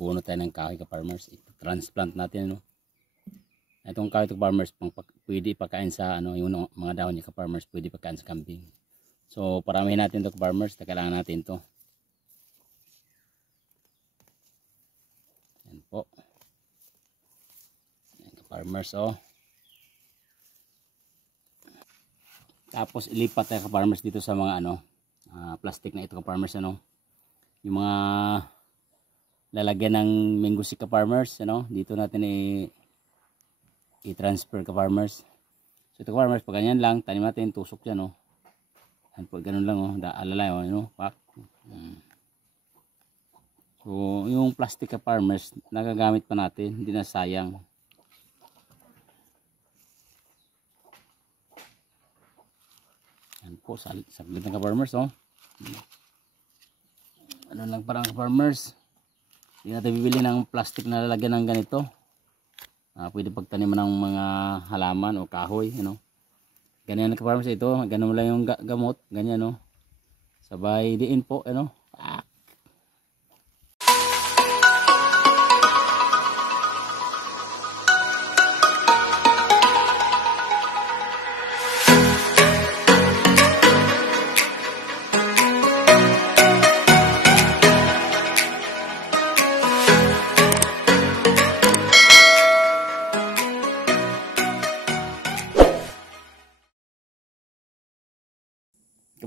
magbuno tayo ng kahoy ka-farmers. I-transplant natin, no? Itong kahoy ka-farmers, pwede ipakain sa yung mga dahon niya ka-farmers, pwede ipakain sa kambing. So paramihin natin to ka-farmers, kailangan natin to. Yan po. Yan ka-farmers, oh. Tapos ilipat tayo ka-farmers dito sa mga plastic na ito ka-farmers, yung mga lalagyan ng mango stick ka-farmers, dito natin i-transfer ka-farmers. So ito ka-farmers, pag ganyan lang, tanim natin, tusok yan, and pag ganun lang, alalay, pak. So yung plastic ka-farmers, nagagamit pa natin, hindi na sayang. Yan po, saglit ng ka-farmers, ano lang parang ka-farmers, hindi natin bibili ng plastic na lalagyan ng ganito. Pwede pagtaniman ng mga halaman o kahoy, ganyan ka-farmers, ito, ganun lang yung gamot, ganyan, sabay diin po,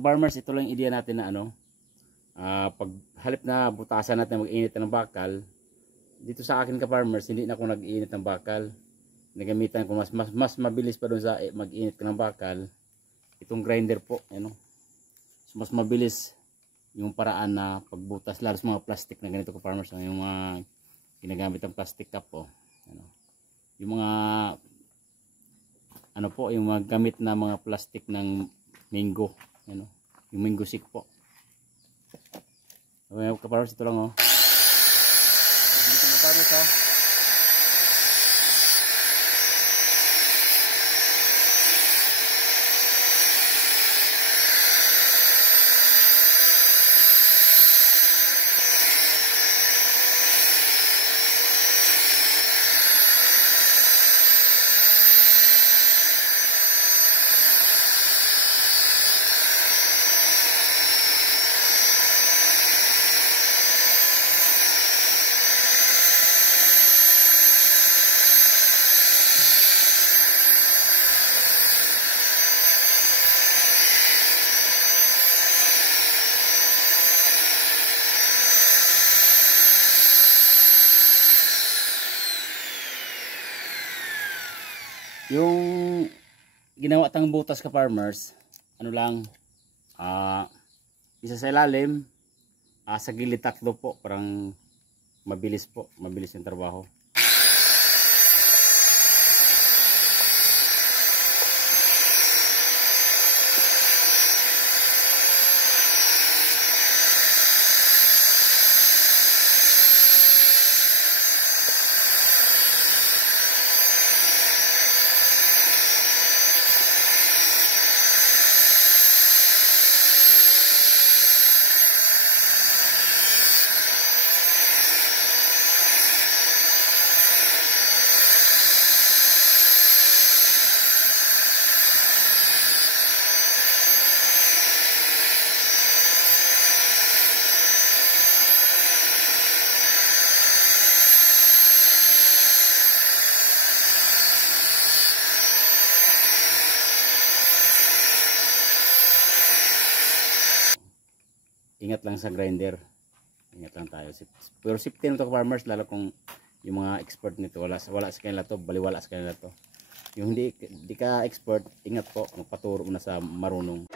Farmers, ito lang idea natin na pag halip na butasan natin mag-init ng bakal, dito sa akin ka-farmers, hindi na ako nag-init ng bakal. Nagamitan ko mas mabilis pa doon sa mag-init ng bakal, itong grinder po, So, mas mabilis yung paraan na pagbutas, lalo sa mga plastic na ganito ka-farmers, yung mga ginagamit ng plastic cup po, yung mga yung mga gamit na mga plastic ng mango, yung mango stick po. Okay, ka-farmers, ito lang, dito ka-farmers, yung ginawa tang butas ka-farmers, lang, isa sa ilalim, sa gilid tatlo po, parang mabilis yung trabaho. Ingat lang sa grinder, ingat lang tayo, pero safety nito ka-farmers, lalo kung yung mga expert nito, wala sa kanila to, baliwala sa kanila to. Yung hindi ka expert, ingat po, magpaturo na sa marunong.